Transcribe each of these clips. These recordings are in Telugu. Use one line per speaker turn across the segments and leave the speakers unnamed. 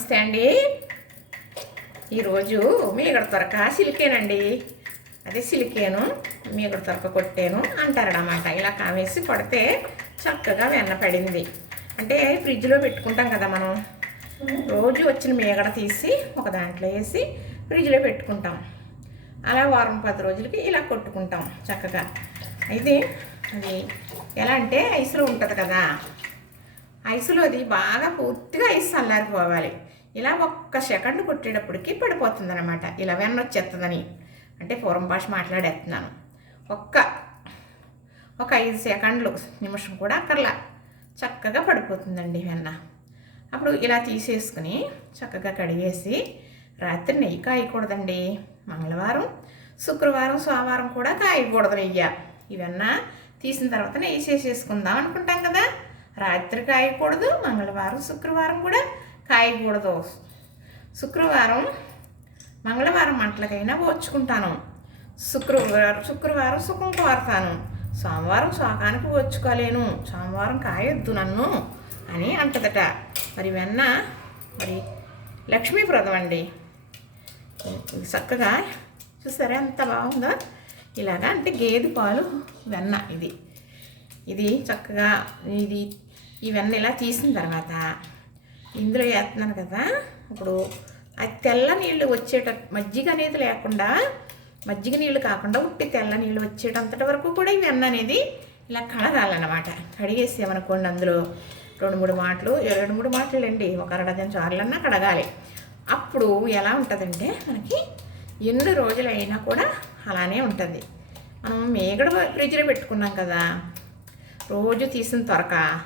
నమస్తే అండి. ఈరోజు మీగడ తొరక? సిలికేనండి. అదే సిలికేను మీగడ తొరక కొట్టాను అంటారనమాట ఇలా కావేసి కొడితే చక్కగా వెన్న పడింది. అంటే ఫ్రిడ్జ్లో పెట్టుకుంటాం కదా మనం. రోజు వచ్చిన మీగడ తీసి ఒక దాంట్లో వేసి ఫ్రిడ్జ్లో పెట్టుకుంటాం. అలా వారం పది రోజులకి ఇలా కొట్టుకుంటాం చక్కగా. అయితే అది ఎలా అంటే ఐస్లో ఉంటుంది కదా. ఐస్లో అది బాగా పూర్తిగా ఐస్ చల్లారిపోవాలి. ఇలా ఒక్క సెకండ్ కొట్టేటప్పటికి పడిపోతుంది అనమాట ఇలా వెన్న వచ్చేస్తుందని అంటే పూర్వం భాష మాట్లాడేస్తున్నాను. ఒక్క ఒక ఐదు సెకండ్లు నిమిషం కూడా అక్కర్లా. చక్కగా పడిపోతుందండి వెన్న. అప్పుడు ఇలా తీసేసుకుని చక్కగా కడిగేసి రాత్రి నెయ్యి కాయకూడదండి. మంగళవారం శుక్రవారం సోమవారం కూడా కాయకూడదు నెయ్యి. ఇవన్నా తీసిన తర్వాత నెయ్యి చేసేసుకుందాం అనుకుంటాం కదా. రాత్రి కాయకూడదు మంగళవారం శుక్రవారం కూడా కాయకూడదు శుక్రవారం మంగళవారం మంటలకైనా పోర్చుకుంటాను శుక్రవారం శుక్రవారం సుఖం కోరతాను సోమవారం శోకానికి పోచుకోలేను. సోమవారం కాయొద్దు నన్ను అని అంటదట. మరి వెన్న మరి లక్ష్మీప్రదం అండి. ఇది చక్కగా చూసారా ఎంత బాగుందో? ఇలాగా అంటే గేదె పాలు వెన్న ఇది. ఇది చక్కగా ఇది ఈ వెన్న ఇలా తీసిన తర్వాత ఇందులో వేస్తున్నాను కదా. ఇప్పుడు అది తెల్ల నీళ్ళు వచ్చేట మజ్జిగ అనేది లేకుండా మజ్జిగ నీళ్ళు కాకుండా ఉట్టి తెల్ల నీళ్ళు వచ్చేటంతటి వరకు కూడా ఈ వెన్న అనేది ఇలా కడగాలన్నమాట. కడిగేసామనుకోండి అందులో రెండు మూడు మాటలు రెండు మూడు మాటలు అండి ఒక అరడజన్ చార్లన్నా కడగాలి. అప్పుడు ఎలా ఉంటుందంటే మనకి ఎన్ని రోజులైనా కూడా అలానే ఉంటుంది. మనం మేగడ ఫ్రిడ్జ్లో పెట్టుకున్నాం కదా. రోజు తీసిన త్వరక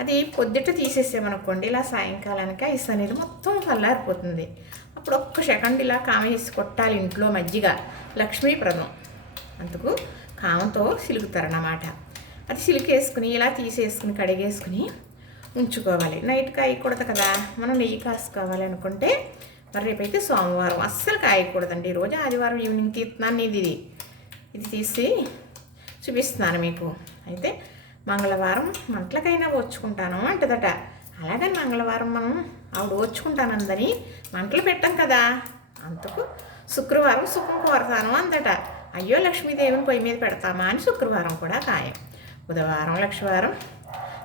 అది పొద్దుట తీసేసామనుకోండి ఇలా సాయంకాలానికి ఐస్ అనేది మొత్తం చల్లారిపోతుంది. అప్పుడు ఒక్క సెకండ్ ఇలా కామ వేసి కొట్టాలి ఇంట్లో మజ్జిగ లక్ష్మీప్రదం అందుకు కామతో సిలుకుతారన్నమాట. అది సిలికేసుకుని ఇలా తీసేసుకుని కడిగేసుకుని ఉంచుకోవాలి. నైట్ కాయకూడదు కదా మనం నెయ్యి కాసుకోవాలి అనుకుంటే మరి రేపైతే సోమవారం. అస్సలు కాయకూడదండి. ఈరోజు ఆదివారం ఈవినింగ్ తీస్తున్నాను ఇది. ఇది తీసి చూపిస్తున్నాను మీకు. అయితే మంగళవారం మంటలకైనా ఓర్చుకుంటాను అంటదట. అలాగని మంగళవారం మనం ఆవిడ ఓర్చుకుంటానందని మంటలు పెట్టాం కదా. అందుకు శుక్రవారం సుఖం కోరతాను అందట. అయ్యో లక్ష్మీదేవిని పొయ్యి మీద పెడతామా అని శుక్రవారం కూడా ఖాయం. బుధవారం లక్షవారం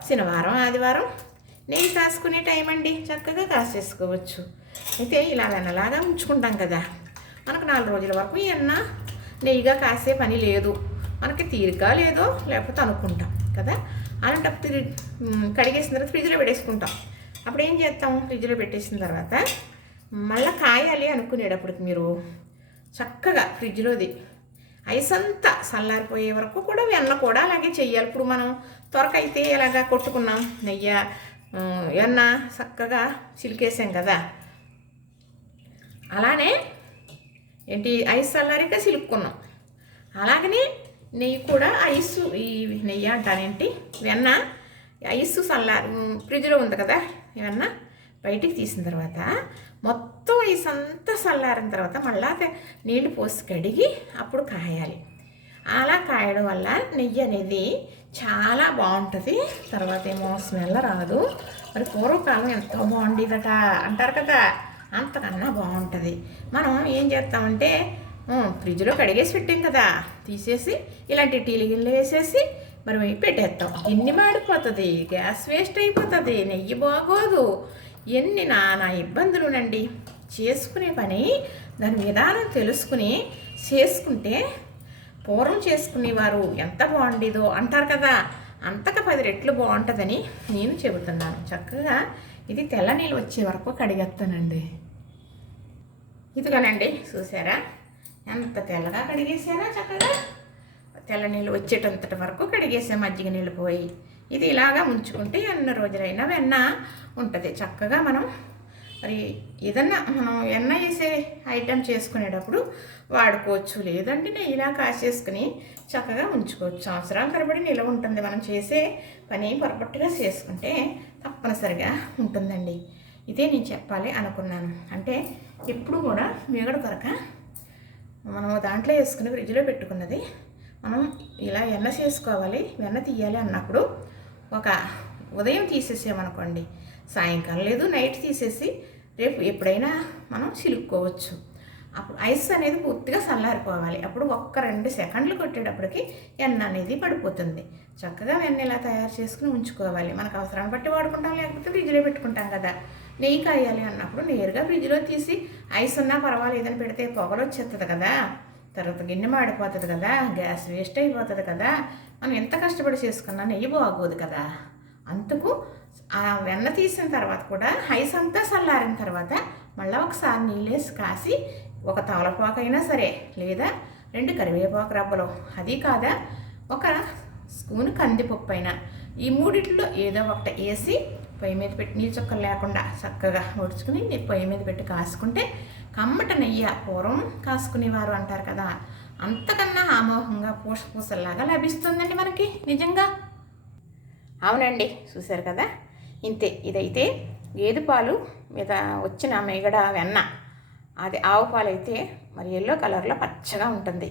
శనివారం ఆదివారం నెయ్యి కాసుకునే టైం అండి. చక్కగా కాసేసుకోవచ్చు. అయితే ఇలా వెనలాగా ఉంచుకుంటాం కదా. మనకు నాలుగు రోజుల వరకు ఎన్న నెయ్యిగా కాసే పని లేదు. మనకి తీరిక లేదో లేకపోతే అనుకుంటాం. కదా? అలాంటప్పుడు కడిగేసిన తర్వాత ఫ్రిడ్జ్లో పెట్టేసుకుంటాం. అప్పుడు ఏం చేస్తాం ఫ్రిడ్జ్లో పెట్టేసిన తర్వాత మళ్ళీ కాయాలి అనుకునేటప్పటికి మీరు చక్కగా ఫ్రిడ్జ్లోది ఐస్ అంతా చల్లారిపోయే వరకు కూడా వెన్న కూడా అలాగే చేయాలి. ఇప్పుడు మనం త్వరకైతే ఇలాగా కొట్టుకున్నాం? నెయ్యి వెన్న చక్కగా చిలికేసాం కదా? అలానే ఏంటి? ఐస్ చల్లారిక సిలుక్కున్నాం అలాగనే నెయ్యి కూడా ఐస్ ఈ నెయ్యి అంటారేంటి? వెన్న ఐస్ చల్లారి ఫ్రిడ్జ్లో ఉంది కదా ఇవన్న వెన్న బయటికి తీసిన తర్వాత మొత్తం ఐస్ అంతా చల్లారిన తర్వాత మళ్ళా నీళ్ళు పోసి కడిగి అప్పుడు కాయాలి. అలా కాయడం వల్ల నెయ్యి అనేది చాలా బాగుంటుంది. తర్వాత ఏమో స్మెల్ రాదు. మరి పూర్వకాలం ఎంతో బాగుండేదట అంటారు కదా అంతకన్నా బాగుంటుంది. మనం ఏం చేస్తామంటే ఫ్రిడ్జ్లో కడిగేసి పెట్టాం కదా. తీసేసి ఇలాంటి టీలు గిన్నెలు వేసేసి మరి వెయ్యి పెట్టేస్తాం? గిన్నె మాడిపోతుంది గ్యాస్ వేస్ట్ అయిపోతుంది నెయ్యి బాగోదు. ఎన్ని నానా ఇబ్బందులునండి. చేసుకునే పని దాని విధానం తెలుసుకుని చేసుకుంటే పూర్వం చేసుకునేవారు ఎంత బాగుండేదో అంటారు కదా. అంతక పది రెట్లు బాగుంటుందని నేను చెబుతున్నాను. చక్కగా ఇది తెల్ల నీళ్ళు వచ్చే వరకు కడిగేస్తానండి. ఇదిగోనండి చూసారా? ఎంత తెల్లగా కడిగేసానా చక్కగా? తెల్ల నీళ్ళు వచ్చేటంతటి వరకు కడిగేసా మజ్జిగ నీళ్ళు పోయి ఇది ఇలాగా ఉంచుకుంటే ఎన్ని రోజులైనా వెన్న ఉంటుంది. చక్కగా మనం మరి ఏదన్నా మనం వెన్న వేసే ఐటెం చేసుకునేటప్పుడు వాడుకోవచ్చు. లేదంటే నేను ఇలా కాసేసుకుని చక్కగా ఉంచుకోవచ్చు సంవత్సరాల తరబడి నిలవ ఉంటుంది. మనం చేసే పని పొరపట్టుగా చేసుకుంటే తప్పనిసరిగా ఉంటుందండి. ఇదే నేను చెప్పాలి అనుకున్నాను. అంటే ఎప్పుడు కూడా మిగడు కొరక మనం దాంట్లో వేసుకుని ఫ్రిడ్జ్లో పెట్టుకున్నది. మనం ఇలా వెన్న చేసుకోవాలి వెన్న తీయాలి అన్నప్పుడు ఒక ఉదయం తీసేసామనుకోండి సాయంకాలం లేదు నైట్ తీసేసి రేపు ఎప్పుడైనా మనం చిలుక్కోవచ్చు. అప్పుడు ఐస్ అనేది పూర్తిగా చల్లారిపోవాలి అప్పుడు ఒక్క రెండు సెకండ్లు కొట్టేటప్పటికి ఎన్న అనేది పడిపోతుంది. చక్కగా వెన్న ఇలా తయారు చేసుకుని ఉంచుకోవాలి. మనకు అవసరాన్ని బట్టి వాడుకుంటాం లేకపోతే ఫ్రిడ్జ్లో పెట్టుకుంటాం కదా. నెయ్యి కాయాలి అన్నప్పుడు నేరుగా ఫ్రిడ్జ్లో తీసి ఐస్ ఉన్నా పర్వాలేదని పెడితే పొగలు వచ్చేస్తుంది కదా? తర్వాత గిన్నె మాడిపోతుంది కదా? గ్యాస్ వేస్ట్ అయిపోతుంది కదా? మనం ఎంత కష్టపడి చేసుకున్నా నెయ్యి బాగోదు కదా? అందుకు ఆ వెన్న తీసిన తర్వాత కూడా ఐస్ అంతా చల్లారిన తర్వాత మళ్ళీ ఒకసారి నీళ్ళేసి కాసి ఒక తవలపాకైనా సరే లేదా రెండు కరివేపాకు రబ్బలు అది కాదా? ఒక స్పూన్ కందిపప్పు అయినా ఈ మూడిట్లో ఏదో ఒకటి వేసి పొయ్యి మీద పెట్టి నీళ్ళు చుక్కలు లేకుండా చక్కగా ఉడుచుకుని పొయ్యి మీద పెట్టి కాసుకుంటే కమ్మట నెయ్యి పూర్వం కాసుకునేవారు అంటారు కదా. అంతకన్నా ఆమోహంగా పూస పూసల్లాగా లభిస్తుందండి మనకి నిజంగా? అవునండి చూశారు కదా? ఇంతే ఇదైతే గేదె పాలు మీద వచ్చిన మేగడ వెన్న. అది ఆవు పాలు అయితే మరి ఎల్లో కలర్లో పచ్చగా ఉంటుంది.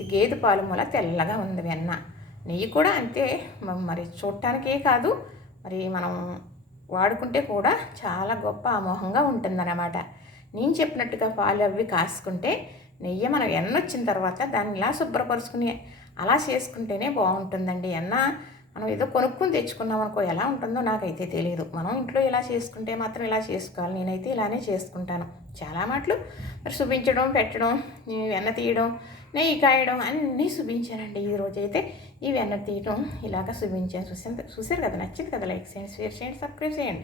ఇది గేదె పాలు మూల తెల్లగా ఉంది వెన్న. నెయ్యి కూడా అంతే మరి చూడటానికే కాదు మరి మనం వాడుకుంటే కూడా చాలా గొప్ప అమోహంగా ఉంటుందన్నమాట. నేను చెప్పినట్టుగా పాలు అవి కాసుకుంటే నెయ్యి మనం ఎన్న వచ్చిన తర్వాత దాన్ని ఇలా శుభ్రపరుచుకుని అలా చేసుకుంటేనే బాగుంటుందండి. ఎన్న మనం ఏదో కొనుక్కుని తెచ్చుకున్నాం అనుకో ఎలా ఉంటుందో నాకైతే తెలియదు మనం ఇంట్లో ఇలా చేసుకుంటే మాత్రం ఇలా చేసుకోవాలి. నేనైతే ఇలానే చేసుకుంటాను. చాలా మాటలు. మరి చూపించడం పెట్టడం వెన్న తీయడం నెయ్యి కాయడం అన్నీ చూపించానండి ఈ రోజైతే. ఈ వెన్న తీయడం ఇలాగ చూపించాను చూసాను చూసారు కదా? నచ్చింది కదా? లైక్ చేయండి షేర్ చేయండి సబ్స్క్రైబ్ చేయండి.